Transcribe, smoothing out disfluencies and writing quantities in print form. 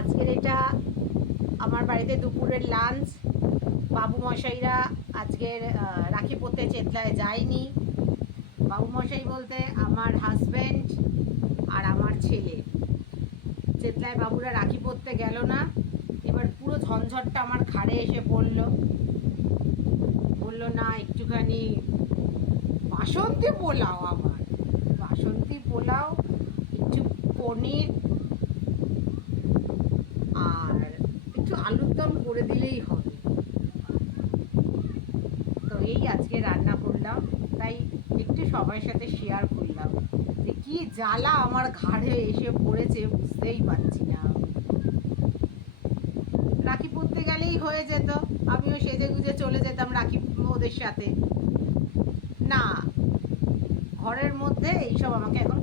আজকের এটা আমার বাড়িতে দুপুরের লাঞ্চ। বাবু মশাইরা আজকের রাখি পরতে চেতলায় যায়নি। বাবু মশাই বলতে আমার হাজব্যান্ড আর আমার ছেলে। চেতলায় বাবুরা রাখি পরতে গেল না। এবার পুরো ঝঞ্ঝটটা আমার ঘাড়ে এসে পড়লো। বললো না একটুখানি বাসন্তী পোলাও, আমার বাসন্তী পোলাও, একটু পনির আর একটু আলুর দম করে দিলেই হবে। তো এই আজকে রান্না করলাম, তাই একটু সবার সাথে শেয়ার করলাম যে কি জ্বালা আমার ঘাড়ে এসে পড়েছে বুঝতেই পারছি না। রাখি পরতে গেলেই হয়ে যেত, আমিও সেজে গুজে চলে যেতাম রাখি ওদের সাথে। না, ঘরের মধ্যে এইসব আমাকে এখন